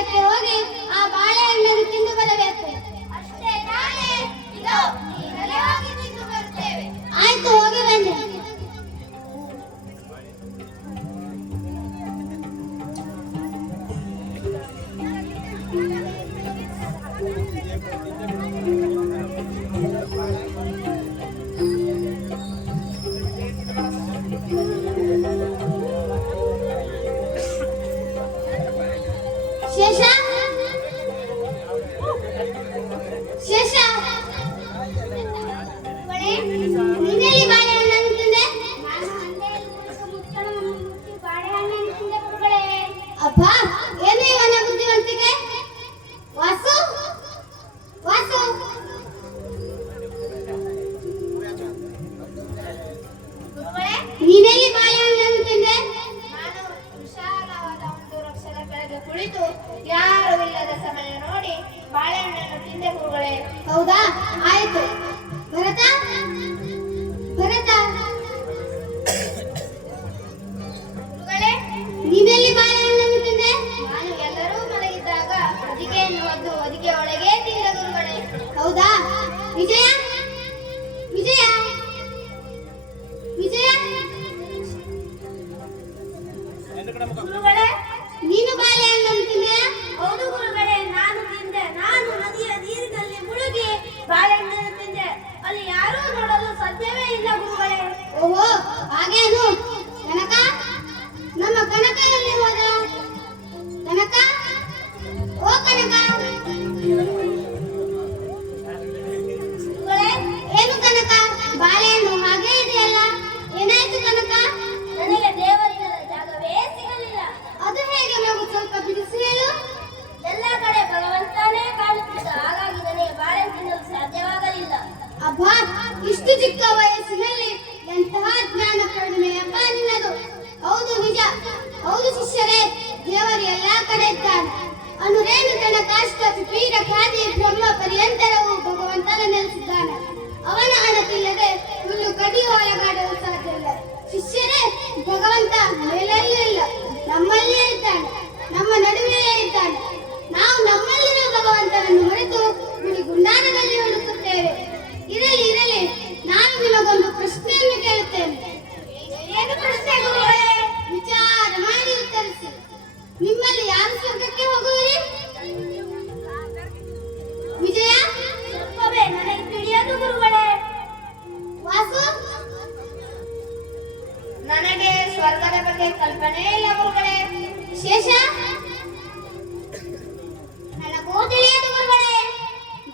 ಜಾಗಕ್ಕೆ ಹೋಗಿ ಆ ಬಾಳೆಹಣ್ಣನ್ನು ತಿಂದು ಬರಬೇಕು. ಅಷ್ಟೇ ತಾನೇ? ಇದು ಈಗಲೇ ಹೋಗಿ ತಿಂದು ಬರುತ್ತೇವೆ. ಆಯ್ತು, ಹೋಗಿ ಬನ್ನಿ. ಶೇಷ, ಶೇಷ, ನೀನೆಲ್ಲಿ ಬಾಳೆಹಣ್ಣನ್ನು ತಿಂದೆ? ಅಪ್ಪ, ಏನು ಇವನ ಬುದ್ಧಿವಂತಿಕೆ? ವಾಸು, ವಾಸು, ನೀನೆಲ್ಲಿ ಬಾಳೆಹಣ್ಣನ್ನು ತಿಂದೆ? ನಾನು ವಿಶಾಲವಾದ ಒಂದು ವೃಕ್ಷದ ಕೆಳಗೆ ಕುಳಿತು ಯಾರು ಇಲ್ಲದ ಸಮಯ ನೋಡಿ ಬಾಳೆಹಣ್ಣನ್ನು ತಿಂದೆ ಗುರುಗಳೇ. ಹೌದಾ? ಆಯ್ತು. ಭರತ, ಭರತ, ಗುರುಗಳೇ, ನೀನೆಲ್ಲಿ ಬಾಳೆಹಣ್ಣನ್ನು ತಿಂದೆ? ನಾನು ಎಲ್ಲರೂ ಮಲಗಿದ್ದಾಗ ಹೊದಿಕೆಯನ್ನು ಒದ್ದು ಹೊದಿಕೆ ಒಳಗೆ ತಿಂದೆ ಗುರುಗಳೇ. ಹೌದಾ? ವಿಜಯ, ವಿಜಯ, ವಿಜಯ, ಗುರುಗಳೇ, ನೀನು ಬಾಳೆಹಣ್ಣನ್ನು ತಿಂದೆ? ಹೌದು ಗುರುಗಳೇ, ನಾನು ತಿಂದೆ. ನಾನು ನದಿಯ ನೀರಿನಲ್ಲಿ ಮುಳುಗಿ ಬಾಳೆಹಣ್ಣನ್ನು ತಿಂದೆ. ಅಲ್ಲಿ ಯಾರೂ ನೋಡಲು ಸಾಧ್ಯವೇ ಇಲ್ಲ ಗುರುಗಳೇ. ಓಹೋ, ಹಾಗೇನು? ಕನಕ, ನಮ್ಮ ಕನಕ ಎಲ್ಲಿ ಹೋದ? ಕನಕ, ಓ ಕನಕ. ಗುರುಗಳೇ, ಏನು ಕನಕ, ಬಾಳೆಹಣ್ಣು ಹಾಗೆ ಇದೆಯಲ್ಲ, ಏನಾಯ್ತು ಕನಕ? ನನಗೆ ದೇವರಿಲ್ಲದ ಜಾಗವೇ ಸಿಗಲಿಲ್ಲ. ಅದು ಹೇಗೆ ಮಗು, ಸ್ವಲ್ಪ ಬಿಡಿಸಿ ಹೇಳು. ಎಲ್ಲ ಕಡೆ ಭಗವಂತನೇ ಕಾಣುತ್ತಿದ್ದ, ಹಾಗಾಗಿ ನನಗೆ ಬಾಳೆಹಣ್ಣು ತಿನ್ನಲು ಸಾಧ್ಯವಾಗಲಿಲ್ಲ. ಅಬ್ಬಾ, ಇಷ್ಟು ಚಿಕ್ಕ ವಯಸ್ಸಿನಲ್ಲಿ ಎಂತಹ ಜ್ಞಾನ ಪ್ರಜ್ಞೆಯಪ್ಪ ನಿನ್ನದು. ಹೌದು ನಿಜ, ಹೌದು ಶಿಷ್ಯರೇ, ದೇವರು ಎಲ್ಲಾ ಕಡೆ ಇದ್ದಾನೆ. ಅನುರೇನು ತನ್ನ ಕಾಷ್ಟ ಪೀಡ ಖ್ಯಾತಿ ಬ್ರಹ್ಮ ಪರ್ಯಂತರವು ಭಗವಂತನ ನೆಲೆಸಿದ್ದಾನೆ. ಅವನ ಅಣತಿಲ್ಲದೆ ಹುಲ್ಲು ಕಡಿಯು ಒಳಗಾಡಲು ಸಾಧ್ಯವಿಲ್ಲ. ಶಿಷ್ಯರೇ, ಭಗವಂತ ಮೇಲಲ್ಲೂ ಇಲ್ಲ, ನಮ್ಮಲ್ಲಿಯೇ ಇದ್ದಾನೆ, ನಮ್ಮ ನಡುವೆಯೇ ಇದ್ದಾನೆ. ನಾವು ನಮ್ಮಲ್ಲಿನ ಭಗವಂತನನ್ನು ಮರೆತು ಗುಡಿ ಗುಂಡಾರದಲ್ಲಿ ಹುಡುಕುತ್ತೇವೆ. ಇರಲಿ ಇರಲಿ, ನಾನು ನಿಮಗೊಂದು ಪ್ರಶ್ನೆಯನ್ನು ಕೇಳುತ್ತೇನೆ. ಏನು ಪ್ರಶ್ನೆ ಗುರುಗಳೇ? ವಿಚಾರ ಮಾಡಿ ಉತ್ತರಿಸಿ. ನಿಮ್ಮಲ್ಲಿ ಯಾರು ಸ್ವರ್ಗಕ್ಕೆ ಹೋಗುವಿರಿ? ವಿಜಯ, ಸ್ವಲ್ಪವೇ ನನಗೆ ತಿಳಿಯದು ಗುರುಗಳೇ. ವಾಸು, ನನಗೆ ಸ್ವರ್ಗದ ಬಗ್ಗೆ ಕಲ್ಪನೆ ಇಲ್ಲ ಗುರುಗಳೇ. ಶೇಷ, ನನಗೂ ತಿಳಿಯದು ಗುರುಗಳೇ.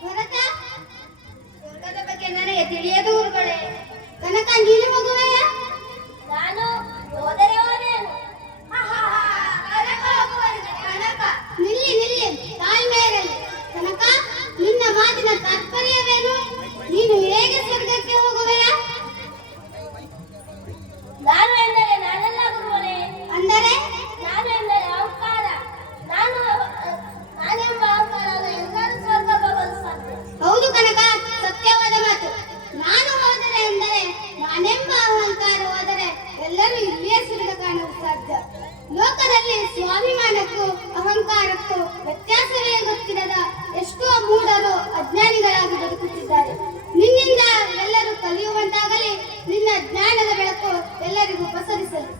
ಭರತ, ಸ್ವರ್ಗದ ಬಗ್ಗೆ ನನಗೆ ತಿಳಿಯದು ಗುರುಗಳೇ. ಕನಕ, ನೀನು ಮಗುವೆಯ? ನಾನು ಹೋದರೆ ಹೋದೇನು? ಕನಕ ಹೋಗುವಂತೆ, ಕನಕ. ನಿಲ್ಲಿ ನಿಲ್ಲಿ, ತಾಳ್ಮೆ ಇರಲಿ. ಕನಕ, ನಿನ್ನ ಮಾತಿನ ತಾತ್ಪರ್ಯವೇನು? ನೀನು ಹೇಗೆ ಸ್ವರ್ಗಕ್ಕೆ ಹೋಗುವೆಯ? ನಾನು ಎಂದರೆ ನಾನೆಲ್ಲ ಗುರುಗಳೇ. ಅಂದರೆ ನಾನು ಎಂದರೆ ಅಹಂಕಾರ. ನಾನೆಂಬ ಅಹಂಕಾರ ಎಲ್ಲರೂ ಸ್ವರ್ಗ ಹೋಗಲು ಸಾಧ್ಯ. ಹೌದು ಕನಕ, ಸತ್ಯವಾದ ಮಾತು. ನಾನು ಹೋದರೆ ಎಂದರೆ ನಾನೆಂಬ ಅಹಂಕಾರ ಹೋದರೆ ಎಲ್ಲರೂ ಇಲ್ಲಿಯೇ ಸ್ವರ್ಗ ಕಾಣಲು ಸಾಧ್ಯ. ಲೋಕದಲ್ಲಿ ಸ್ವಾಭಿಮಾನಕ್ಕೂ ಅಹಂಕಾರಕ್ಕೂ ವ್ಯತ್ಯಾಸವೇ ಗೊತ್ತಿರದ ಎಷ್ಟೋ ಮೂಢರು ಅಜ್ಞಾನಿಗಳಾಗಿ ಬದುಕುತ್ತಿದ್ದಾರೆ. ನಿನ್ನಿಂದ ಎಲ್ಲರೂ ಕಲಿಯುವಂತಾಗಲಿ, ನಿನ್ನ ಜ್ಞಾನದ ಬೆಳಕು ಎಲ್ಲರಿಗೂ ಪಸರಿಸಲಿ.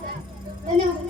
ಧನ್ಯವಾದ.